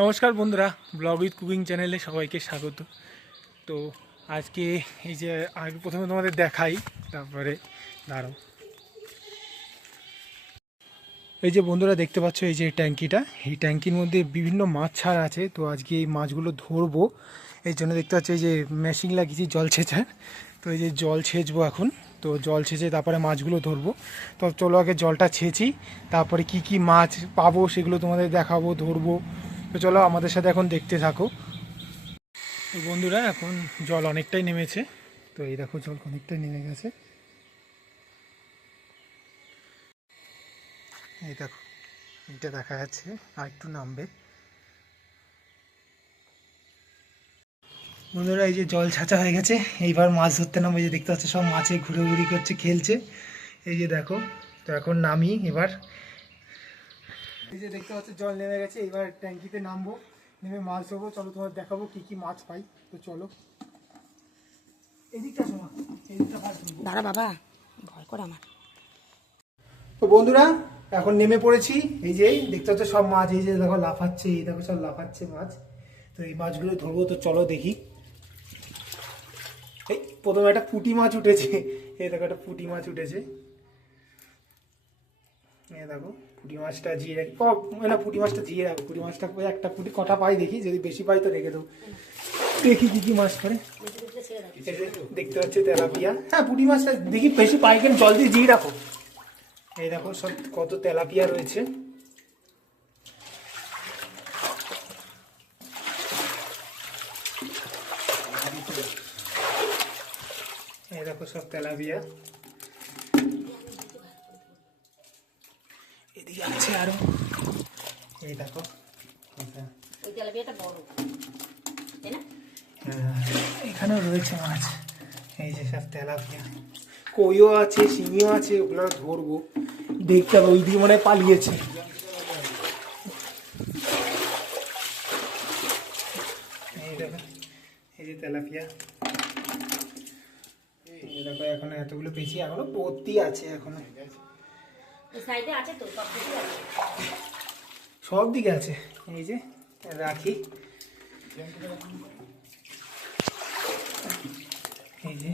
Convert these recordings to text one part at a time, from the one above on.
নমস্কার বন্ধুরা, blog with cooking চ্যানেলে সবাইকে স্বাগত। তো আজকে এই যে আগে প্রথমে তোমাদের দেখাই, তারপরে দাঁড়াও। এই যে বন্ধুরা দেখতে পাচ্ছ, এই যে ট্যাঙ্কিটা, এই ট্যাঙ্কির মধ্যে বিভিন্ন মাছ ছাড়া আছে। তো আজকে এই মাছগুলো ধরবো, এই জন্য দেখতে পাচ্ছি এই যে মেশিন লাগিয়েছি জল ছেঁচার। তো এই যে জল ছেঁচবো এখন। তো জল ছেঁচে তারপরে মাছগুলো ধরবো। তো চলো আগে জলটা ছেঁচি, তারপরে কি কি মাছ পাবো সেগুলো তোমাদের দেখাবো, ধরবো। তো চলো আমাদের সাথে এখন দেখতে থাকো। তো বন্ধুরা এখন জল অনেকটাই নেমেছে। তো এই দেখো জল অনেকটাই নেমে গেছে, এই দেখো এটা দেখা যাচ্ছে, আর একটু নামবে। বন্ধুরা এই যে জল ছাঁচা হয়ে গেছে, এইবার মাছ ধরতে নামবে। এই যে দেখতে পাচ্ছ সব মাছে ঘুরে করছে, খেলছে। এই যে দেখো, তো এখন নামি এবার। এই যে দেখতে পাচ্ছ জল নেমে গেছে, এবার ট্যাঙ্কিতে নামবো, নেমে মাছ ধরবো। চলো তোমার দেখাবো কি কি মাছ পাই। তো চলো এদিকটা শোনা, এদিকটা মাছ ধরবো। দাঁড়া বাবা, ভয় করে আমার। তো বন্ধুরা এখন নেমে পড়েছি। এই যে দেখতে পাচ্ছ সব মাছ, এই যে দেখো লাফাচ্ছে, এই দেখো সব লাফাচ্ছে মাছ। তো এই মাছগুলো ধরবো। তো চলো দেখি। এই প্রথমে একটা পুঁটি মাছ উঠেছে, এই দেখো একটা পুঁটি মাছ উঠেছে। এই দেখো পুঁটি মাছটা জিয়ে রাখি, না পুঁটি মাছটা জিয়ে রাখো। পুঁটি মাছটা একটা পুঁটি কটা পাই দেখি, যদি বেশি পাই তো রেখে দেবো। দেখি কি কি মাছ পড়ে। দেখতে পাচ্ছি তেলাপিয়া। হ্যাঁ পুঁটি মাছটা দেখি বেশি পাই কেন, জল দিয়ে জিয়ে রাখো। এই দেখো সব কত তেলাপিয়া রয়েছে। এই দেখো সব তেলাপিয়া, এদিকে আছে আরো। এই দেখো এখানেও রয়েছে মাছ। এই যে সব তেলাপিয়া, কইও আছে, শিঙিও আছে। ওগুলো ধরবো, দেখতে হবে। ওই দিকে মনে হয় পালিয়েছে। এই দেখো এই যে তেলাপিয়া, এই দেখো এখনো এতগুলো পেয়েছি, এখনো ভর্তি আছে এখনো। সব দিকে আছে। এই যে রাখি, এই যে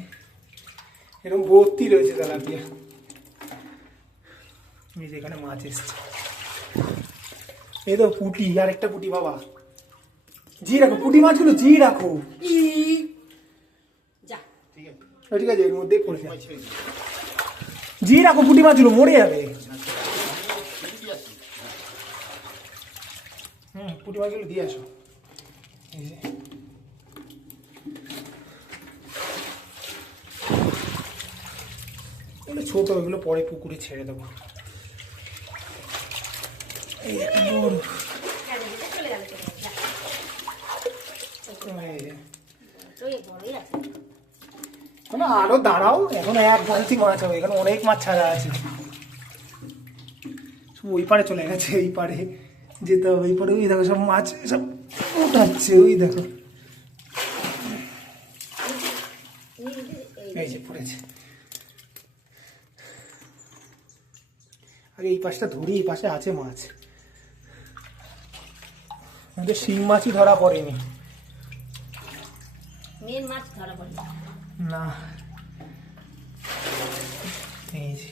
এরকম ভর্তি রয়েছে তেলাপিয়া। এই যে এখানে মাছ এসছে। এই তো পুঁটি, আর একটা পুঁটি বাবা। জি রাখো পুঁটি মাছগুলো, জি রাখো। ঠিক আছে, এর মধ্যেই পড়ে যাচ্ছে। জি রাখো পুঁটি মাছগুলো, মরে যাবে। পুঁটি মাছগুলো দিয়ে আসো। এই যে এগুলো ছোট, এগুলো পরে পুকুরে ছেড়ে দেবো। এই একটা বড়, আরো দাঁড়াও, এখন এক বালতি মাছ হবে। এখানে অনেক মাছ ছাড়া আছে। ওই পারে চলে গেছে, এই পারে যেতে হবে। এই পারে ওই দেখো সব মাছ সব উঠাচ্ছে, ওই দেখো এই যে পড়েছে। আগে এই পাশটা ধরি, এই পাশে আছে মাছ। আমাদের শিং মাছই ধরা পড়েনি না। এই যে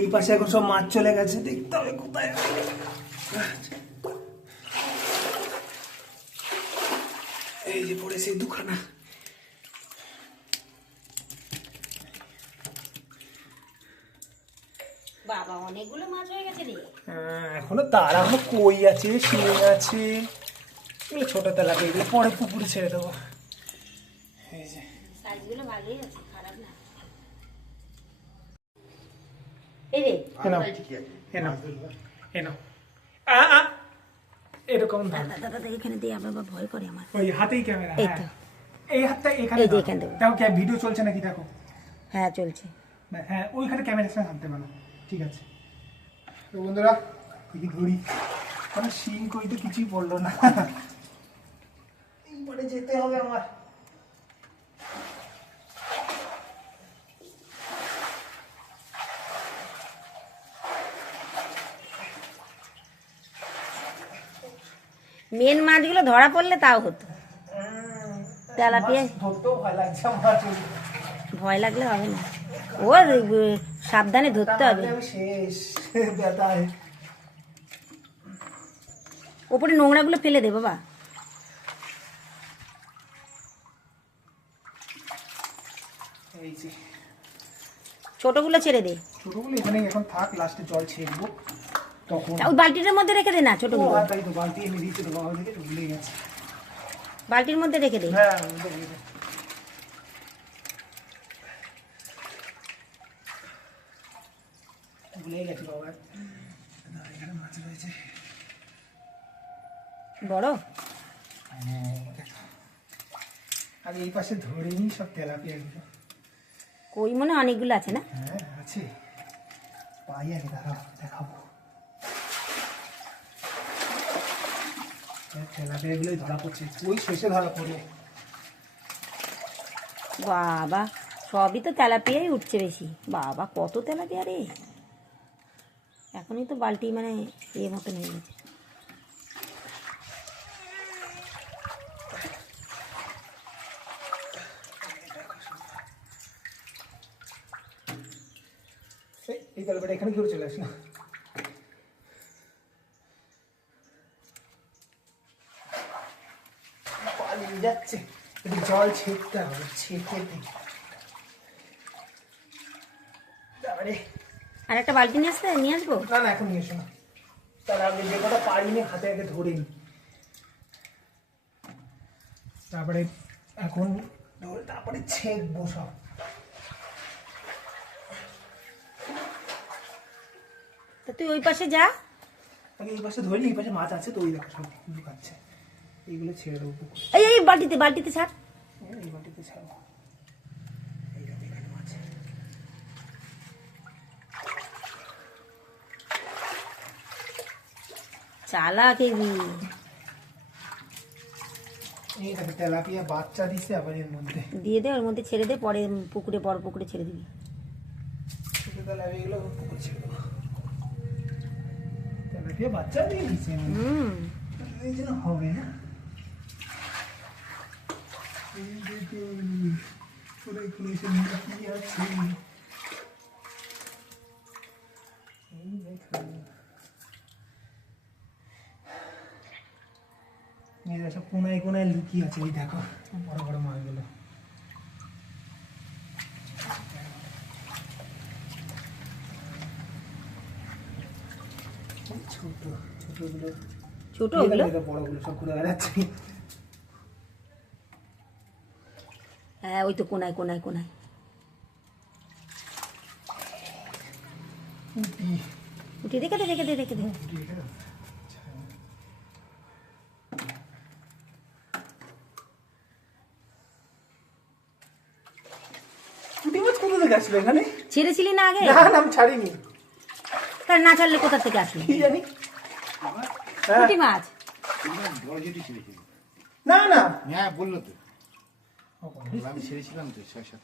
এই পাশে এখন সব মাছ চলে গেছে, দেখতে হবে কোথায়। এই যে পড়েছে দুখানা। বাবা অনেকগুলো মাছ হয়ে গেছে রে। এখনো তার এখনো কই আছে, শিং আছে, এগুলো ছোট তেলাপিয়া, এগুলো পরে পুকুরে ছেড়ে দেবো। এই যে সাইজগুলো ভালোই আছে, খারাপ না। এই রে এরকম দাদা এখানে দিয়ে আবার ভয় করে আমার। ওই হাতেই ক্যামেরা, এই তো এই হাতটা এখানে দেবো। দেখো কি ভিডিও চলছে নাকি দেখো। হ্যাঁ চলছে। হ্যাঁ ওইখানে ক্যামেরার সামনে হাঁটতে পারো, ঠিক আছে। তো বন্ধুরা দেখি ধরি, মানে শিং কই তো কিছুই পড়লো না। এইবারে যেতে হবে আমার। মেন মাছগুলো ধরা পড়লে তাও হতো। তেলাপিয়া ধরতেও ভয় লাগছে আমার। ভয় লাগলে হবে না, ও সাবধানে ধরতে হবে। আমি শেষ ব্যথায়। ওপরে নোংরাগুলো ফেলে দে বাবা। এই যে ছোটগুলো ছেড়ে দে। ছোটগুলো এখানে এখন থাক, লাস্টে জল ছেড়বো তখন। ওই বালতিটার মধ্যে রেখে দে না ছোটগুলো, ও তাই তো, বালতি এনে দিয়েছে তো বাবা থেকে, ভুলে গেছে। বালতির মধ্যে রেখে দে। হ্যাঁ ভুলে গেছি বাবা। এখানে মাছ রয়েছে বড়। আর এই পাশে ধরে নি সব তেলাপিয়া গুলো। কই মনে অনেকগুলো আছে না? হ্যাঁ আছে, পাই আগে, দাঁড়াও দেখাবো। তেলাপিয়া গুলোই ধরা পড়ছে, ওই শেষে ধরা পড়ে। বাবা সবই তো তেলাপিয়াই উঠছে বেশি। বাবা কত তেলাপিয়া রে, এখনই তো বালতি মানে এর মতন হয়ে গেছে। এই তেলাপিয়াটা এখানে কেউ চলে আসে না। পালিয়ে যাচ্ছে, একটু জল ছেঁকতে হবে, ছেঁকে দিই। তারপরে আর একটা বালতি নিয়ে আসবো। না না এখন নিয়ে এসো না, তাহলে আমি যে কটা পারিনি হাতে আগে ধরে নি, তারপরে এখন ধরে তারপরে ছেঁকবো সব। তা তুই ওই পাশে যা। আগে এই পাশে ধরি, এই পাশে মাছ আছে তো, ওই দেখো সব লুকাচ্ছে। এইগুলো ছেড়ে দেবো পুকুরে। এই এই বালতিতে ছাড়। এই বাটিতে ছাড়বো। এই দেখো এখানে মাছ। চালাক এগি। এই দেখো তেলাপিয়া বাচ্চা দিছে আবার এর মধ্যে। দিয়ে দে, ওর মধ্যে ছেড়ে দে, পরে পুকুরে বড় পুকুরে ছেড়ে দিবি। ছোট তেলাপিয়াগুলো পুকুরে ছেড়ে দেবো। তেলাপিয়া বাচ্চা দিয়ে দিচ্ছে, এই জন্য হবে না। এই দেখো পুরো খুলেছে, কি আছে এই দেখো। এই দেখো কোনায় কোনায় লুকিয়ে আছে, এই দেখো বড় বড় মাছগুলো। ছোট ছোটগুলো, ছোট ওগুলো। বড়গুলো সব ঘুরে বেড়াচ্ছে। হ্যাঁ ওই তো কোনায় কোনায় কোনায়। পুঁটি উঠে রেখে দে রেখে দে রেখে দে। পুঁটি রেখে দাও। পুঁটি মাছ কোথা থেকে আসলো এখানে? ছেড়েছিলি না আগে? না না আমি ছাড়িনি। তার না ছাড়লে কোথা থেকে আসলো? কি জানি। পুঁটি মাছ। না না হ্যাঁ বললো তো, আমি ছেড়েছিলাম তো ৬-৭।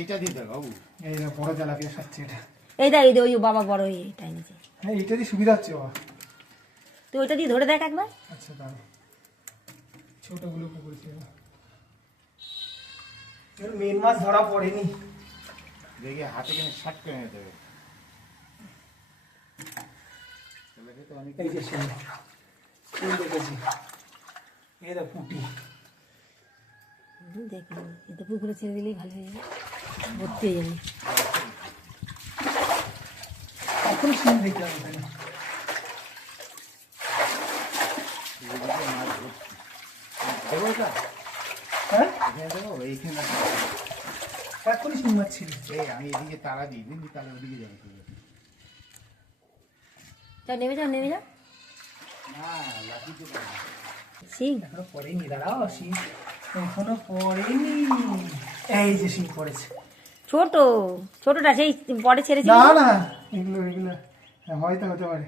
এইটা দিয়ে দেখ বাবু। এই দেখো বড় তেলাপিয়া খাচ্ছে এটা। এই দে ওই বাবা বড় এটা এনেছে। হ্যাঁ এইটা দিয়ে সুবিধা হচ্ছে বাবা। তুই ওইটা দিয়ে ধরে দেখ একবার। আচ্ছা দাঁড়াও, ছোটগুলো পুকুরে ছিল। মেন মাছ ধরা পড়েনি। দেখি হাতে কিনে শার্ট করে নিতে হবে। এই যে শিং দেখেছি, এই দা পুঁটি। দেখুন এটা পুকুরে ছেড়ে দিলেই ভালো হয়ে যাবে, ভর্তি হয়ে যাবে। এখন শিং দেখলাম এখানে। দেবো এটা? হ্যাঁ এখানে দেবো, এইখানে এখনই শিং মাছ ছিল। এই আমি এদিকে তালা দিই, বুঝলি, তাহলে ওদিকে যাবে। যাও নেমে যাও নেমে যাও। না লাঠিতে পারবে। শিং এখনো পড়েনি, দাঁড়াও শিং এখনো পড়েনি। এই যে শিং পড়েছে। ছোটটা সেই পরে ছেড়েছিল। না না এগুলো এগুলো হয়তো হতে পারে,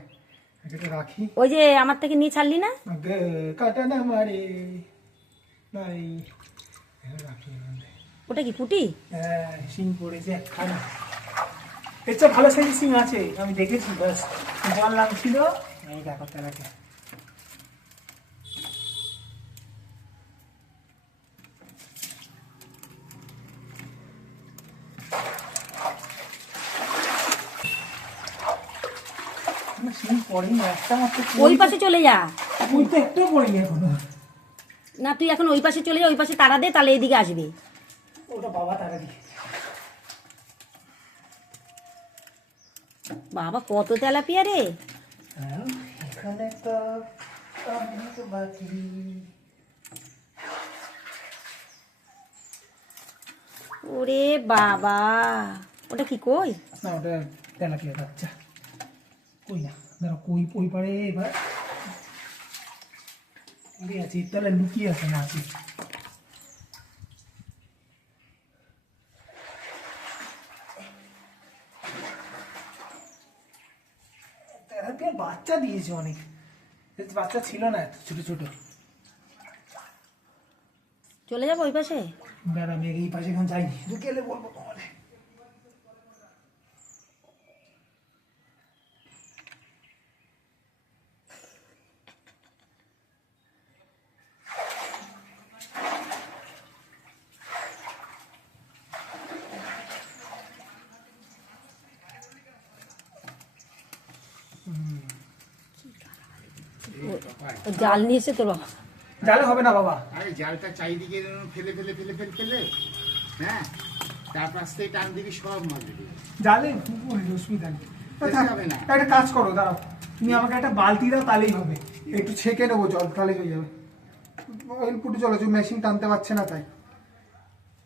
এটা রাখি। ওই যে আমার থেকে নিয়ে ছাড়লি না। কাটা না মারে নাই, রাখি। ওটা কি পুঁটি? হ্যাঁ শিং পড়েছে একখানা। এর চেয়ে ভালো সাইজের শিং আছে, আমি দেখেছি, বাস জল নামছিল। এই দেখো তেলাপিয়া। শিং পড়েনি একটা মাত্র। ওই পাশে চলে যা। ওই তো একটুও পড়েনি এখনো। না তুই এখন ওই পাশে চলে যা, ওই পাশে তারা দে, তাহলে এদিকে আসবে। ওটা বাবা তারা দিয়ে। বাবা কত তেলাপিয়া রে। এখানে তো অনেক বাকি। ওরে বাবা, ওটা কি কই? না ওটা তেলাপিয়া বাচ্চা। কই না, দাঁড়া কই ওই পারে এবার আছে, তাহলে লুকিয়ে আছে না আছে। তেলাপিয়া বাচ্চা দিয়েছে অনেক, বাচ্চা ছিল না এত ছোট ছোট। চলে যাবো ওই পাশে। দাঁড়া আমি এই পাশে এখন যাইনি, গেলে বলবো তোমার। ও জাল নিয়ে এসে তোর বাবা। জালে হবে না বাবা। আরে জালটা চারিদিকে ফেলে ফেলে ফেলে ফেলে ফেলে, হ্যাঁ, তারপর আস্তে টান দিবি, সব মাছ দিবি। জালে অসুবিধা নেই। একটা কাজ করো, দাঁড়াও, তুমি আমাকে একটা বালতি দাও, তাহলেই হবে। একটু ছেঁকে নেবো জল, তাহলেই হয়ে যাবে। পুটে চলো, মেশিন টানতে পারছে না, তাই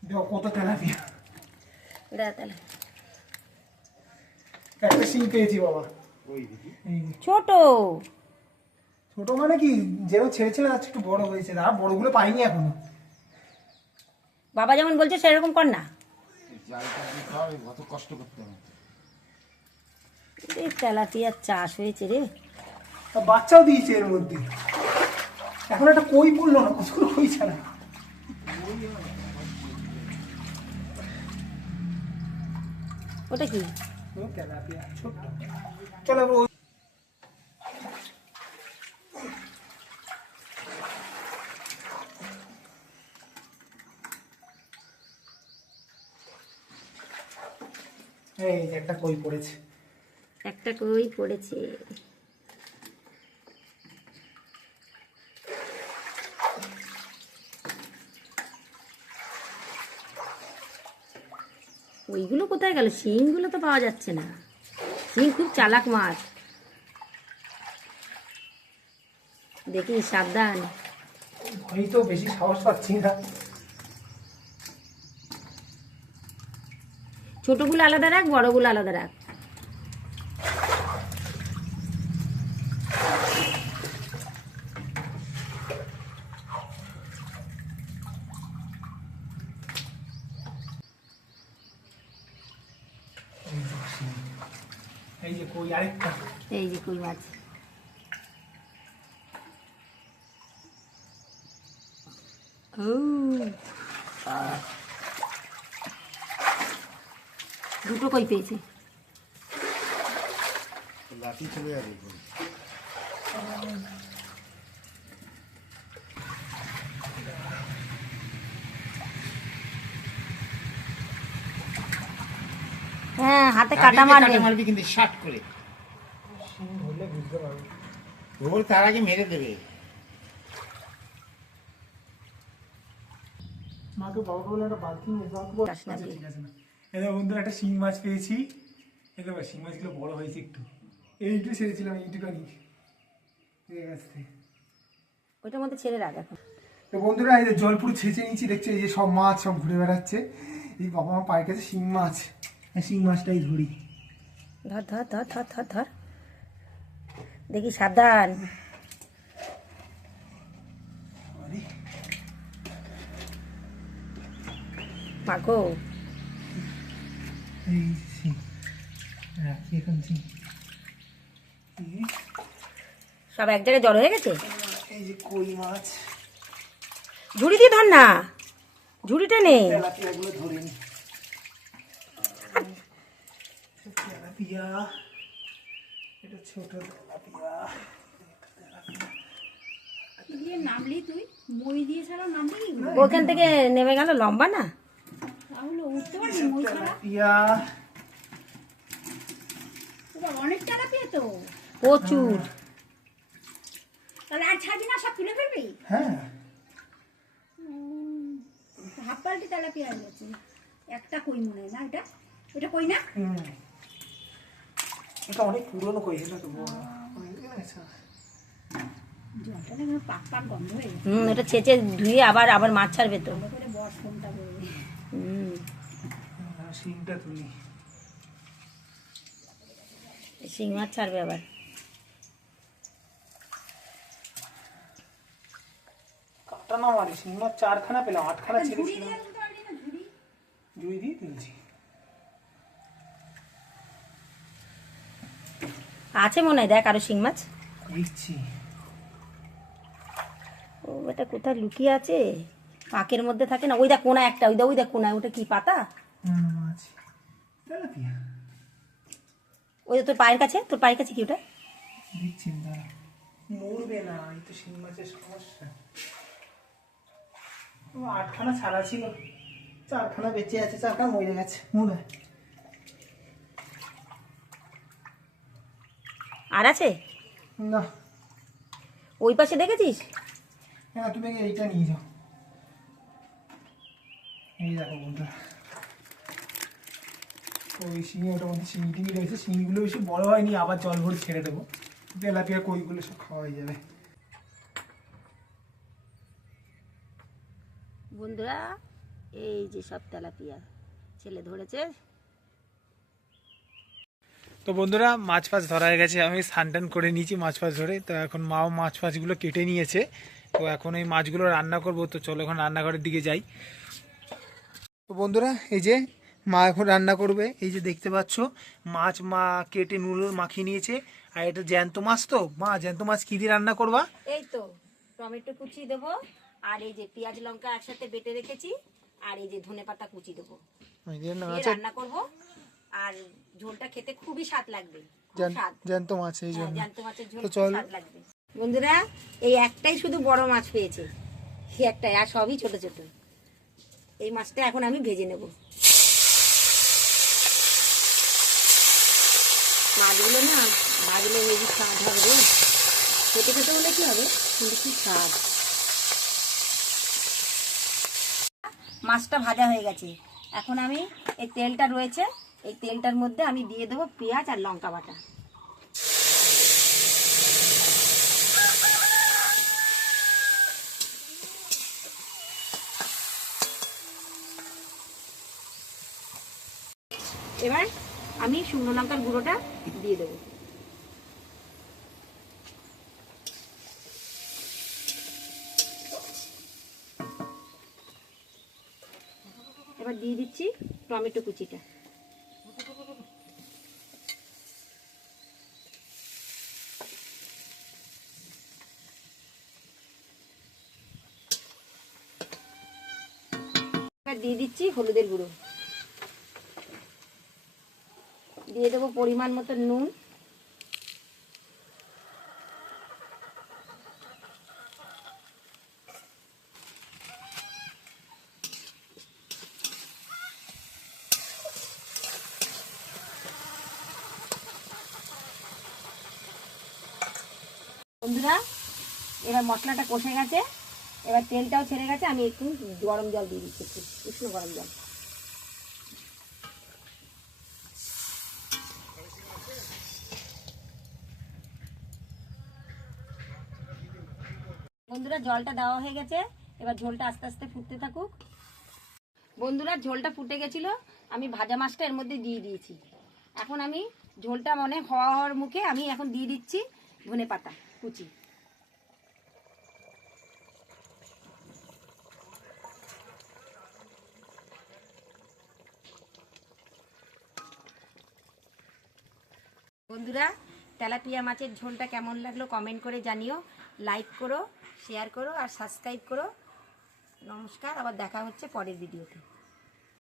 দেখো কত তেলাপিয়া। তাহলে একটা শিং পেয়েছি বাবা। ওই দিদি এই যে। ছোট ছোট মানে কি, যেরকম ছেড়েছিল তার চেয়ে একটু বড় হয়েছে, আর বড়গুলো পাইনি এখনো। বাবা যেমন বলছে সেরকম কর না। জালটা দিতে হবে, কত কষ্ট করতে হবে। এই তেলাপিয়ার চাষ হয়েছে রে। আর বাচ্চাও দিয়েছে এর মধ্যে। এখন একটা কই পড়লো না, কতগুলো কই ছাড়া। ওটা কি? ও তেলাপিয়া ছোট। চলো এবার এই যে একটা কই পড়েছে। একটা কই পড়েছে। ওইগুলো কোথায় গেল? শিংগুলো তো পাওয়া যাচ্ছে না। শিং খুব চালাক মাছ, দেখি সাবধান। এই তো বেশি সাহস পাচ্ছি না। ছোটগুলো আলাদা রাখ, বড়গুলো আলাদা রাখ। এই যে কই আরেকটা। এই যে কই মাছ। ও দুটো কই পেয়েছে। লাঠি চলে যাবে। হ্যাঁ, হাতে কাটা মারবে। মারবি কিন্তু শার্ট করে, ধরলে বুঝতে পারবে। ওর তার আগে মেরে দেবে। মাকে বাবা বলে একটা বালতি নিয়ে যাও। যাস না রে। ঠিক আছে না। এই দেখো বন্ধুরা, একটা শিং মাছ পেয়েছি। এই দেখো শিং মাছগুলো বড় হয়েছে একটু। এইটু ছেড়েছিলাম, এইটুখানি। ঠিক আছে। ওইটার মধ্যে ছেড়ে রাখ এখন। তো বন্ধুরা, এই যে জল পুরো ছেঁচে নিচ্ছি, দেখছো এই যে সব মাছ সব ঘুরে বেড়াচ্ছে। এই বাবা মা পায়ের কাছে শিং মাছ, শিং মাছটাই ধরি। ধর ধর ধর ধর ধর ধর, দেখি সাবধান। আরে, মাগো এই শিং রাখি এখন শিং। সব এক জায়গায় জড়ো হয়ে গেছে। এই যে কই মাছ, ঝুড়ি দিয়ে ধর না, ঝুড়িটা নেই। তেলাপিয়াগুলো ধরে নি। তেলাপিয়া, এটা ছোট তেলাপিয়া। কি দিয়ে নামলি তুই? মই দিয়ে ছাড়া নামলি? ওখান থেকে নেমে গেল, লম্বা না? তাহলে উঠতে পারবি মই ছাড়া? তেলাপিয়া, ওটা অনেক টাকা পেয়ে তো। প্রচুর। তাহলে আর ছাড়বি না, সব তুলে ফেলবি? হ্যাঁ হাফ পাল্টি তেলাপিয়া আছে। একটা কই মনে হয় না এটা? ওটা কই না? এটা অনেক পুরনো কই, এটা তো বড়। জলটা দেখে পাক পাক গন্ধ হয়ে গেছে। ওটা ছেঁচে ধুয়ে আবার আবার মাছ ছাড়বে তো। ভালো করে বস ফোনটা করবে। শিংটা তুলি, শিং মাছ ছাড়বে আবার। কাটা না মারি, শিং মাছ 4খানা পেলাম, 8খানা ঝুড়ি ছেড়েছিলাম। দিয়ে আনতে পারবি না, ঝুড়ি? জুই দিয়ে তুলছি। আছে মনে হয়, দেখ আরো শিং মাছ। দেখছি ও এটা কোথায় লুকিয়ে আছে, পাকের মধ্যে থাকে না? ওই দেখ কোনা একটা, ওই দেখ কোনায়, ওটা কি পাতা? মাছ তেলাপিয়া ওই যে তোর পায়ের কাছে কি ওটা? দেখছি, দাঁড়া। মরবে না, এই তো শিং মাছের সমস্যা। 8খানা ছাড়া ছিল, 4খানা বেঁচে আছে, 4খানা মরে গেছে মনে হয়। আর আছে না, ওই পাশে দেখেছিস? হ্যাঁ তুমি আগে এইটা নিয়ে যাও। এই দেখো বন্ধুরা, ওই শিঙি, ওটার মধ্যে শিঙি টিঙি রয়েছে। শিঙিগুলো বেশি বড় হয়নি, আবার জল ভরে ছেড়ে দেবো। তেলাপিয়া কইগুলো সব খাওয়া হয়ে যাবে। বন্ধুরা এই যে সব তেলাপিয়া ছেলে ধরেছে। তো বন্ধুরা, মাছ ফাছ ধরা হয়ে গেছে, আমি স্নান টান করে নিয়েছি মাছ ফাছ ধরে। তো এখন মাও মাছ ফাছগুলো কেটে নিয়েছে, তো এখন এই মাছগুলো রান্না করবো। তো চলো এখন রান্নাঘরের দিকে যাই। তো বন্ধুরা, এই যে মা এখন রান্না করবে। এই যে দেখতে পাচ্ছ, মাছ মা কেটে নুন মাখিয়ে নিয়েছে। আর এটা জ্যান্ত মাছ। তো মা, জ্যান্ত মাছ কি দিয়ে রান্না করবা? এই তো টমেটো কুচি দেবো, আর এই যে পেঁয়াজ লঙ্কা একসাথে বেটে রেখেছি, আর এই যে ধনেপাতা কুচি দেবো, দিয়ে রান্না করব। আর ঝোলটা খেতে খুবই স্বাদ লাগবে, খুব স্বাদ। জ্যান্ত মাছ এই জন্য। জ্যান্ত মাছের ঝোল তো খুব চল। স্বাদ লাগবে। বন্ধুরা, এই একটাই শুধু বড় মাছ পেয়েছে, এই একটাই, আর সবই ছোট ছোট। এই মাছটা এখন আমি ভেজে নেব। মাছগুলো না ভাজলে হেবি স্বাদ হবে রে। খেতে খেতে বলে কি হবে, কিন্তু কি স্বাদ। মাছটা ভাজা হয়ে গেছে, এখন আমি এই তেলটা রয়েছে, এই তেলটার মধ্যে আমি দিয়ে দেবো পেঁয়াজ আর লঙ্কা বাটা। এবার আমি শুকনো লঙ্কার গুঁড়োটা দিয়ে দেবো। এবার দিয়ে দিচ্ছি টমেটো কুচিটা। এবার দিয়ে দিচ্ছি হলুদের গুঁড়ো, দিয়ে দেবো পরিমাণ মতো নুন, বন্ধুরা এবার মশলাটা কষে গেছে, এবার তেলটাও ছেড়ে গেছে, আমি একটু গরম জল দিয়ে দিচ্ছি, একটু উষ্ণ গরম জল। বন্ধুরা জলটা দেওয়া হয়ে গেছে, এবার ঝোলটা আস্তে আস্তে ফুটতে থাকুক। বন্ধুরা ঝোলটা ফুটে গেছিল, আমি ভাজা মাছটা এর মধ্যে দিয়ে দিয়েছি। এখন আমি ঝোলটা মনে হওয়ার মুখে আমি এখন দিয়ে দিচ্ছি ধনেপাতা কুচি। বন্ধুরা, তেলাপিয়া মাছের ঝোলটা কেমন লাগলো কমেন্ট করে জানিও, লাইক করো, শেয়ার করো আর সাবস্ক্রাইব করো। নমস্কার, আবার দেখা হচ্ছে পরের ভিডিওতে।